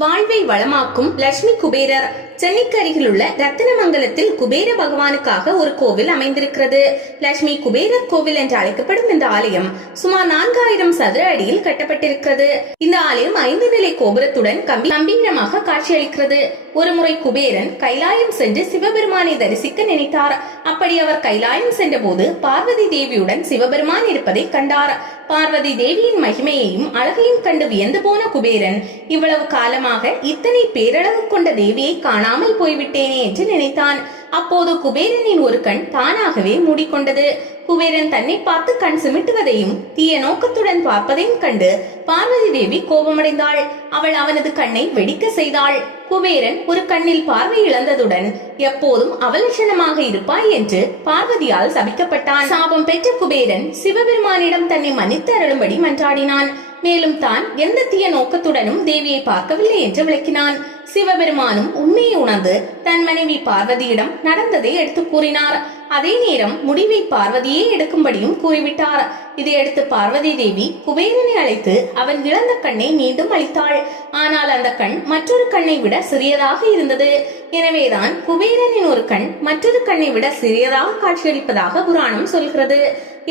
வாழ்வை வளமாக்கும் லட்சுமி குபேரர். சென்னைக்கு அருகிலுள்ள ரத்தினமங்கலத்தில் குபேர பகவானுக்காக ஒரு கோவில் அமைந்திருக்கிறது. லட்சுமி குபேரர் கோவில் என்று அழைக்கப்படும் இந்த ஆலயம் சுமார் நான்காயிரம் சதுர அடியில் கட்டப்பட்டிருக்கிறது. இந்த ஆலயம் ஐந்து நிலை கோபுரத்துடன் கம்பி கம்பீரமாக காட்சியளிக்கிறது. ஒருமுறை குபேரன் கைலாயம் சென்று சிவபெருமானை தரிசிக்க நினைத்தார். அப்படி அவர் கைலாயம் சென்றபோது பார்வதி தேவியுடன் சிவபெருமான் இருப்பதை கண்டார். பார்வதி தேவியின் மகிமையையும் அழகையும் கண்டு வியந்து போன குபேரன் இவ்வளவு காலமாக இத்தனை பேரழகு கொண்ட தேவியை காணாமல் போய்விட்டேனே என்று நினைத்தான். அப்போது குபேரனின் ஒரு கண் தானாகவே மூடிக்கொண்டது. குபேரன் தன்னை பார்த்து கண் சிமிட்டுவதையும் தீய நோக்கத்துடன் பார்ப்பதையும் கண்டு பார்வதி தேவி கோபமடைந்தாள். அவள் அவனது கண்ணை வெடிக்க செய்தாள். குபேரன் ஒரு கண்ணில் பார்வை இழந்ததுடன் எப்போதும் அவலட்சணமாக இருப்பாய் என்று பார்வதியால் சபிக்கப்பட்டான். சாபம் பெற்ற குபேரன் சிவபெருமானிடம் தன்னை மன்னித்து அருளும்படி மன்றாடினான். மேலும் தான் எந்த தீய நோக்கத்துடனும் தேவியை பார்க்கவில்லை என்று விளக்கினான். சிவபெருமானும் உண்மையை உணர்ந்து தன் மனைவி பார்வதியிடம் நடந்ததை எடுத்து கூறினார். அதே நேரம் முடிவை பார்வதியே எடுக்கும்படியும் கூறிவிட்டார். இதையடுத்து பார்வதி தேவி குபேரனை அழைத்து அவன் இழந்த கண்ணை மீண்டும் அளித்தாள். ஆனால் அந்த கண் மற்றொரு கண்ணை விட சிறியதாக இருந்தது. எனவேதான் குபேரனின் ஒரு கண் மற்றொரு கண்ணை விட சிறியதாக காட்சியளிப்பதாக புராணம் சொல்கிறது.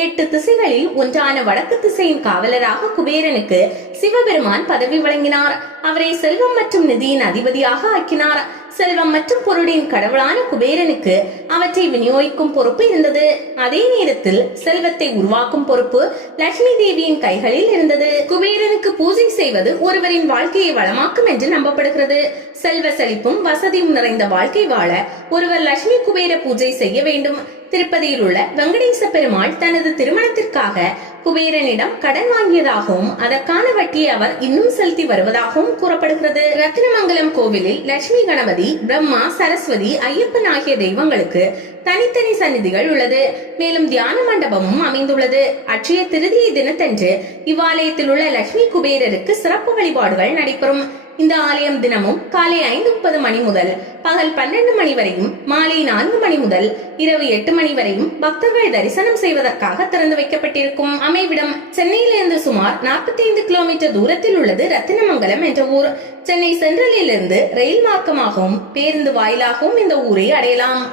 எட்டு திசைகளில் ஒன்றான வடக்கு திசையின் காவலராக குபேரனுக்கு சிவபெருமான் பதவி வழங்கினார். அவரை செல்வம் மற்றும் நிதியின் அதிபதியாக ஆக்கினார். செல்வம் மற்றும் பொருளின் கடவுளான குபேரனுக்கு அவற்றை விநியோகிக்கும் பொறுப்பு இருந்தது. அதே நேரத்தில் செல்வத்தை உருவாக்கும் பொறுப்பு லட்சுமி தேவியின் கைகளில் இருந்தது. குபேரனுக்கு பூஜை செய்வது ஒருவரின் வாழ்க்கையை வளமாக்கும் என்று நம்பப்படுகிறது. செல்வ செழிப்பும் வசதியும் நிறைந்த வாழ்க்கை வாழ ஒருவர் லட்சுமி குபேர பூஜை செய்ய வேண்டும். திருப்பதியில் உள்ள வெங்கடேச பெருமாள் தனது திருமணத்திற்காக குபேரனிடம் கடன் வாங்கியதாகவும் அதற்கான வட்டியை அவர் இன்னும் செலுத்தி வருவதாகவும் கூறப்படுகிறது. ரத்தினமங்கலம் கோவிலில் லட்சுமி கணபதி பிரம்மா சரஸ்வதி ஐயப்பன் ஆகிய தெய்வங்களுக்கு தனித்தனி சந்நிதிகள் உள்ளது. மேலும் தியான மண்டபமும் அமைந்துள்ளது. அட்சய திருதியை தினத்தன்று இவ்வாலயத்தில் உள்ள லட்சுமி குபேரருக்கு சிறப்பு வழிபாடுகள் நடைபெறும். இந்த ஆலயம் தினமும் காலை ஐந்து முப்பது மணி முதல் பகல் பன்னெண்டு மணி வரையும் மாலை நான்கு மணி முதல் இரவு எட்டு மணி வரையும் பக்தர்கள் தரிசனம் செய்வதற்காக திறந்து வைக்கப்பட்டிருக்கும். அமைவிடம் சென்னையிலிருந்து சுமார் நாற்பத்தி ஐந்து கிலோமீட்டர் தூரத்தில் உள்ளது ரத்தினமங்கலம் என்ற ஊர். சென்னை சென்ட்ரலிலிருந்து ரயில் மார்க்கமாகவும் பேருந்து வாயிலாகவும் இந்த ஊரை அடையலாம்.